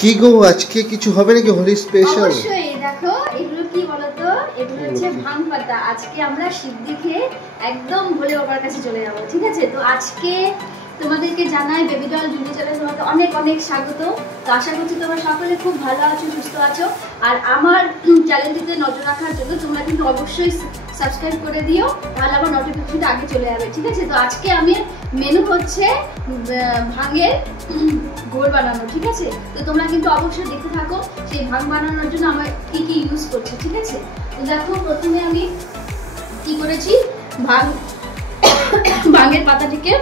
কি গো আজকে কিছু হবে নাকি হোলি স্পেশাল? অবশ্যই। দেখো এগুলো কি বলতো, এগুলো হচ্ছে ভাং পাতা। আজকে আমরা সিদ্ধি খেয়ে একদম ভোলে বাবার কাছে চলে যাব, ঠিক আছে? তো আজকে তোমাদেরকে জানাই বেবি ডল জুনি চ্যানেলে তোমাকে অনেক অনেক স্বাগত। তো আশা করছি তোমরা সকলে খুব ভালো আছো, সুস্থ আছো। আর আমার চ্যানেলটিতে নজর রাখার জন্য তোমরা কিন্তু অবশ্যই সাবস্ক্রাইব করে দিও, তাহলে আমার নোটিফিকেশনটা আগে চলে যাবে, ঠিক আছে? তো আজকে আমি মেনু হচ্ছে ভাঙের ঘোল বানানো, ঠিক আছে? তো তোমরা কিন্তু অবশ্যই দেখতে থাকো সেই ভাং বানানোর জন্য আমার কি কি ইউজ করছি, ঠিক আছে? তো দেখো প্রথমে আমি কি করেছি, ভাঙের পাতাটিকে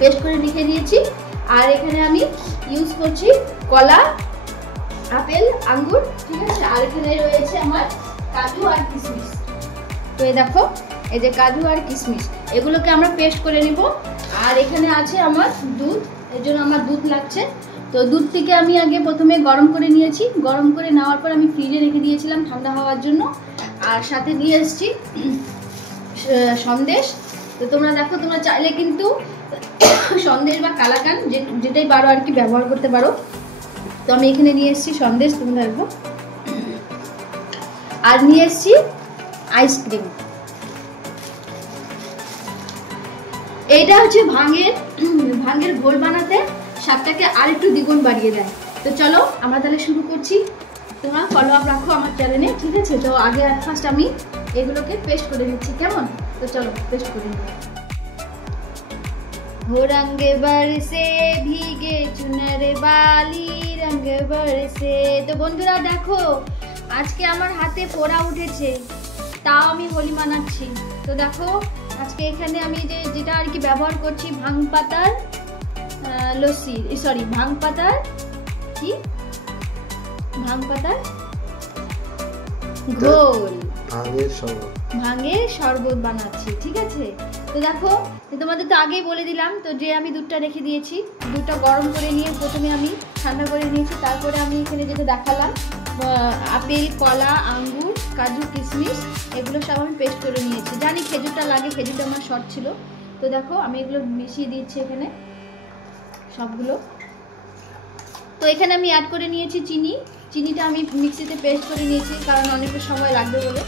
পেস্ট করে রেখে দিয়েছি। আর এখানে আমি ইউজ করছি কলা, আপেল, আঙ্গুর, ঠিক আছে? আর এখানে রয়েছে আমার কাজু আর কিশমিশ। তো এই দেখো, এই যে কাজু আর কিশমিশ, এগুলোকে আমরা পেস্ট করে নিব। আর এখানে আছে আমার দুধ, এর জন্য আমার দুধ লাগছে। তো দুধটিকে আমি আগে প্রথমে গরম করে নিয়েছি, গরম করে নেওয়ার পর আমি ফ্রিজে রেখে দিয়েছিলাম ঠান্ডা হওয়ার জন্য। আর সাথে দিয়ে এসেছি সন্দেশ। তো তোমরা দেখো, তোমরা চাইলে কিন্তু সন্দেশ বা কালাকান যেটাই পারো আর কি ব্যবহার করতে পারো। তো আমি এখানে নিয়ে এসেছি সন্দেশ, তোমরা দেখো। আর নিয়ে এসেছি আইসক্রিম। এইটা হচ্ছে ভাঙের ঘোল বানাতে স্বাদটাকে আর একটু দ্বিগুণ বাড়িয়ে দেয়। তো চলো আমরা তাহলে শুরু করছি। তোমরা ফলো আপ রাখো আমার চ্যানেলে, ঠিক আছে? তো আগে ফার্স্ট আমি এগুলোকে পেস্ট করে নিচ্ছি, কেমন? তো চলো পেস্ট করে নিই। हो रंग बरसे भीगे चुनर बाली रंग बरसे। তো বন্ধুরা দেখো, আজকে আমার হাতে পোড়া উঠেছে, তাও আমি হোলি মানাচ্ছি। তো দেখো আজকে এখানে আমি যেটা আর কি ব্যবহার করছি, ভাং পাতার লস্যি, সরি ভাং পাতার কি, ভাং পাতার ঘোল, ভাঙের শরবত বানাচ্ছি, ঠিক আছে? তো দেখো তোমাদের তো আগেই বলে দিলাম, তো যে আমি দুধটা রেখে দিয়েছি, দুধটা গরম করে নিয়ে প্রথমে আমি ঠান্ডা করে নিয়েছি। তারপরে আমি এখানে যেটা দেখালাম, আপেল, কলা, আঙ্গুর, কাজু, কিশমিশ, এগুলো সব আমি পেস্ট করে নিয়েছি। জানি খেজুরটা লাগে, খেজুরটা আমার শর্ট ছিল। তো দেখো আমি এগুলো মিশিয়ে দিচ্ছি এখানে সবগুলো। তো এখানে আমি অ্যাড করে নিয়েছি চিনি। চিনিটা আমি মিক্সিতে পেস্ট করে নিয়েছি, কারণ অনেকটা সময় লাগবে বলে।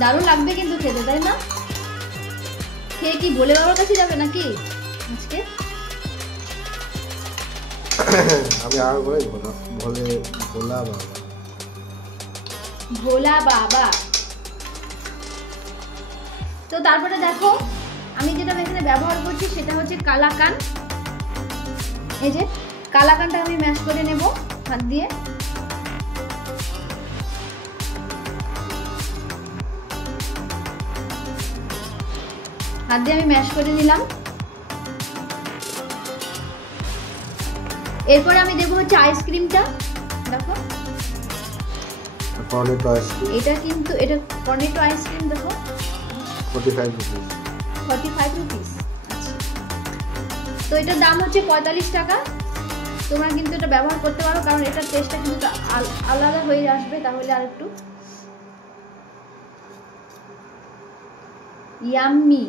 দারুণ লাগবে কিন্তু খেতে, তাই না? খেয়ে কি ভোলে বাবার কাছে যাবে নাকি আজকে? আমি আর বলে ভোলা বাবা। তো তারপরে দেখো আমি যেটা এখানে ব্যবহার করছি সেটা হচ্ছে কালাকান। এই যে কালাকানটা আমি ম্যাশ করে নেব হাত দিয়ে। হাত দিয়ে আমি ম্যাশ করে নিলাম। এরপর আমি দেবো হচ্ছে আইসক্রিমটা। দেখো এটা কিন্তু এটা কর্নেটো আইসক্রিম, দেখো 45 রুপিস। 45 রুপিস। তো এটার দাম হচ্ছে 45 টাকা। তোমরা কিন্তু এটা ব্যবহার করতে পারো, কারণ এটার টেস্টটা কিন্তু আলাদা হয়ে আসবে তাহলে আর একটু ইয়াম্মি।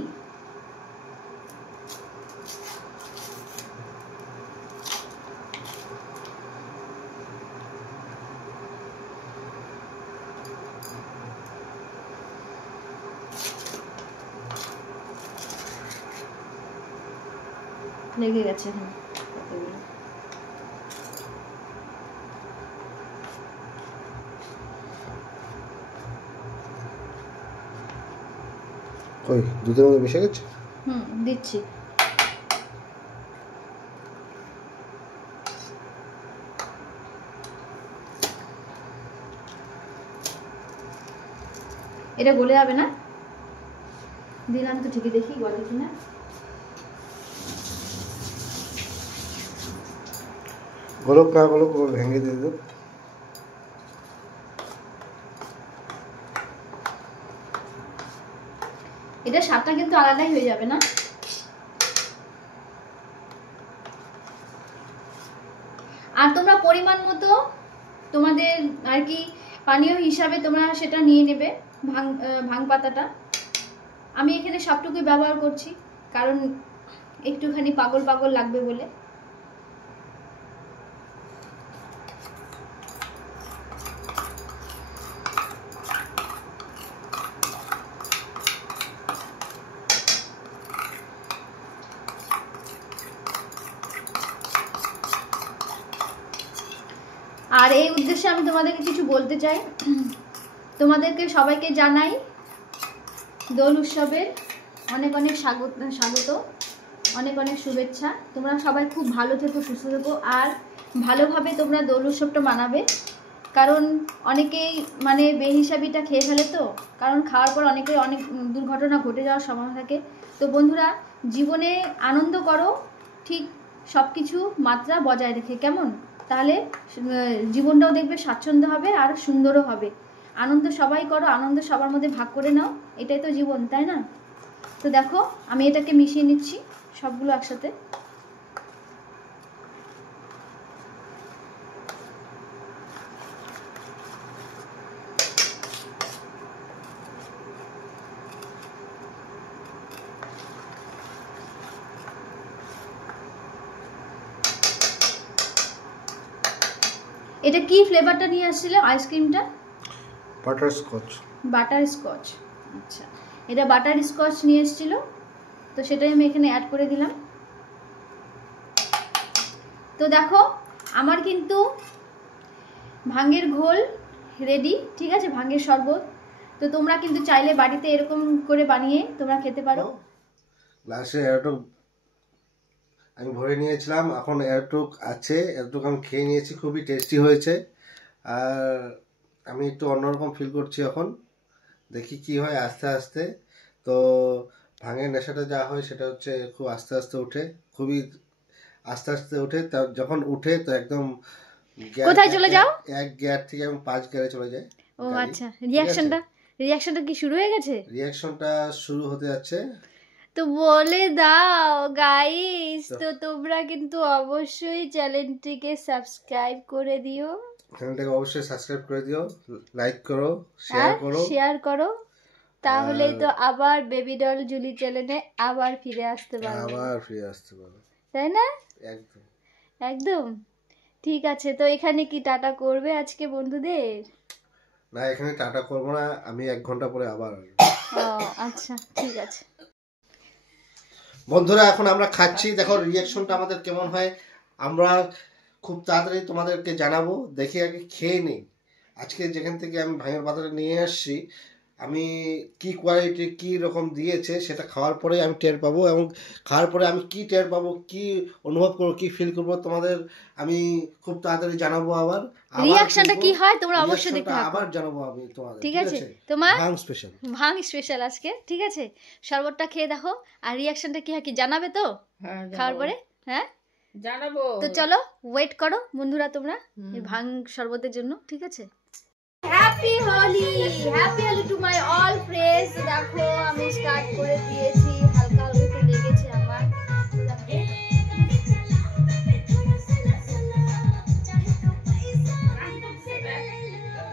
লেগে গেছে এখন ওই দুধের মধ্যে মিশে গেছে। দিচ্ছি। এটা গলে যাবে না? দিলাম তো ঠিকই, দেখি গলে কিনা। গোলক না গোলক ভেঙে দিয়ে দেব। এটা স্বাদটা কিন্তু আলাদাই হয়ে যাবে না? আর তোমরা পরিমাণ মতো তোমাদের আর কি পানীয় হিসাবে তোমরা সেটা নিয়ে নেবে, ভাং পাতাটা। আমি এখানে সবটুকুই ব্যবহার করছি, কারণ একটুখানি পাগল পাগল লাগবে বলে। আর এই উদ্দেশ্যে আমি তোমাদেরকে কিছু বলতে চাই। তোমাদেরকে সবাইকে জানাই দোল উৎসবের অনেক অনেক স্বাগত, অনেক অনেক শুভেচ্ছা। তোমরা সবাই খুব ভালো থেকো, সুস্থ থেকো, আর ভালোভাবে তোমরা দোল উৎসবটা মানাবে। কারণ অনেকেই মানে বেহিসাবিটা খেয়ে ফেলে, তো কারণ খাওয়ার পর অনেকের অনেক দুর্ঘটনা ঘটে যাওয়ার সম্ভাবনা থাকে। তো বন্ধুরা, জীবনে আনন্দ করো, ঠিক সব কিছু মাত্রা বজায় রেখে, কেমন? তাহলে জীবনটাও দেখবে স্বাচ্ছন্দ্য হবে আর সুন্দরও হবে। আনন্দ সবাই করো, আনন্দ সবার মধ্যে ভাগ করে নাও, এটাই তো জীবন, তাই না? তো দেখো আমি এটাকে মিশিয়ে নিচ্ছি সবগুলো একসাথে। এটা কি ফ্লেভারটা নিয়ে আসছিল আইসক্রিমটা? বাটারস্কচ। বাটারস্কচ, আচ্ছা, এটা বাটারস্কচ নিয়ে এসেছিল, তো সেটাই আমি এখানে অ্যাড করে দিলাম। তো দেখো আমার কিন্তু ভাঙের ঘোল রেডি, ঠিক আছে, ভাঙের শরবত। তো তোমরা কিন্তু চাইলে বাড়িতে এরকম করে বানিয়ে তোমরা খেতে পারো। গ্লাসে এতটুক আমি ভরে নিয়েছিলাম, এখন এতটুক আছে, এতটুক আমি খেয়ে নিয়েছি, খুবই টেস্টি হয়েছে। আর আমি একটু অন্যরকম ফিল করছি এখন, দেখি কি হয় আস্তে আস্তে। তো ভাঙের নেশাটা যা হয় সেটা হচ্ছে খুব আস্তে আস্তে উঠে, খুবই আস্তে আস্তে উঠে। যখন উঠে তো একদম কোথায় চলে যাও? 1 গিয়ার থেকে আমি 5 গিয়ারে চলে যায়। ও আচ্ছা, রিঅ্যাকশনটা কি শুরু হয়ে গেছে? রিঅ্যাকশনটা শুরু হতে যাচ্ছে। তো বলে দাও গাইস, তো তোমরা কিন্তু অবশ্যই চ্যানেলটিকে সাবস্ক্রাইব করে দিও, চ্যানেলটাকে অবশ্যই সাবস্ক্রাইব করে দিও, লাইক করো, শেয়ার করো, তাহলেই তো আবার বেবি ডল জুলি চ্যানেলে আবার ফিরে আসতে পারবে, তাই না? একদম একদম ঠিক আছে। তো এখানে কি টাটা করবে আজকে বন্ধুদের? না, এখানে টাটা করব না, আমি 1 ঘন্টা পরে আবার আসবো। ও আচ্ছা, ঠিক আছে বন্ধুরা, এখন আমরা খাচ্ছি, দেখো রিঅ্যাকশনটা আমাদের কেমন হয় আমরা খুব তাড়াতাড়ি তোমাদেরকে জানাবো। দেখি আগে খেয়ে নিই। আজকে যেখান থেকে আমি ভাঙের পাতাটা নিয়ে আসছি, আমি কি কোয়ালিটি কি রকম দিয়েছে সেটা খাওয়ার পরে আমি টের পাবো, এবং খাওয়ার পরে আমি কি টের পাবো, কি অনুভব করবো, কি ফিল করবো, তোমাদের আমি খুব তাড়াতাড়ি জানাবো। আবার রিঅ্যাকশনটা কি হয় তোমরা অবশ্যই দেখতে থাকো, আবার জানাবো আমি তোমাদের, ঠিক আছে? তোমার ভাঙ স্পেশাল আজকে, ঠিক আছে? শরবতটা খেয়ে দেখো, আর রিঅ্যাকশনটা কি হয় কি জানাবে তো খাওয়ার পরে? হ্যাঁ জানাবো। তো চলো ওয়েট করো বন্ধুরা তোমরা এই ভাঙ শরবতের জন্য, ঠিক আছে? Happy Holi to my all friends. দেখো আমি স্টার্ট করে দিয়েছি, হালকা হালকা একটু লেগেছে আমার।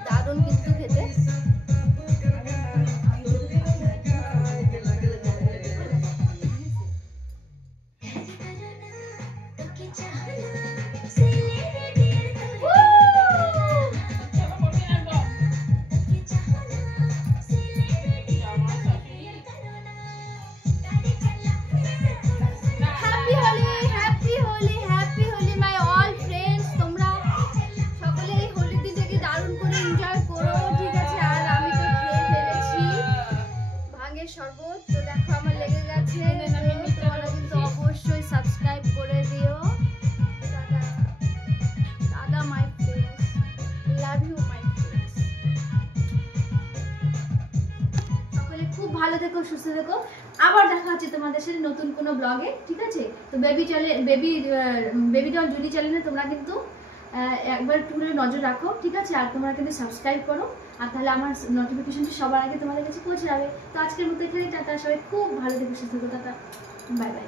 দারুণ কিন্তু খেতে। শরবত তো দেখো আমার লেগে গেছে, তোমরা কিন্তু অবশ্যই সাবস্ক্রাইব করে দিও। দাদা my friends, love you my friends. সকলে খুব ভালো থেকো, সুস্থ থেকো, আবার দেখা হচ্ছে তোমাদের সাথে নতুন কোনো ব্লগে, ঠিক আছে? তো বেবি ডল জুলি চ্যানেলে তোমরা কিন্তু একবার টুরে নজর রাখো, ঠিক আছে? আর তোমরা কিন্তু সাবস্ক্রাইব করো, আর তাহলে আমার নোটিফিকেশনটা সবার আগে তোমাদের কাছে পৌঁছে যাবে। তো আজকের মতো এখানে টাটা, সবাই খুব ভালো থেকো, সুস্থ থেকো, টাটা, বাই বাই।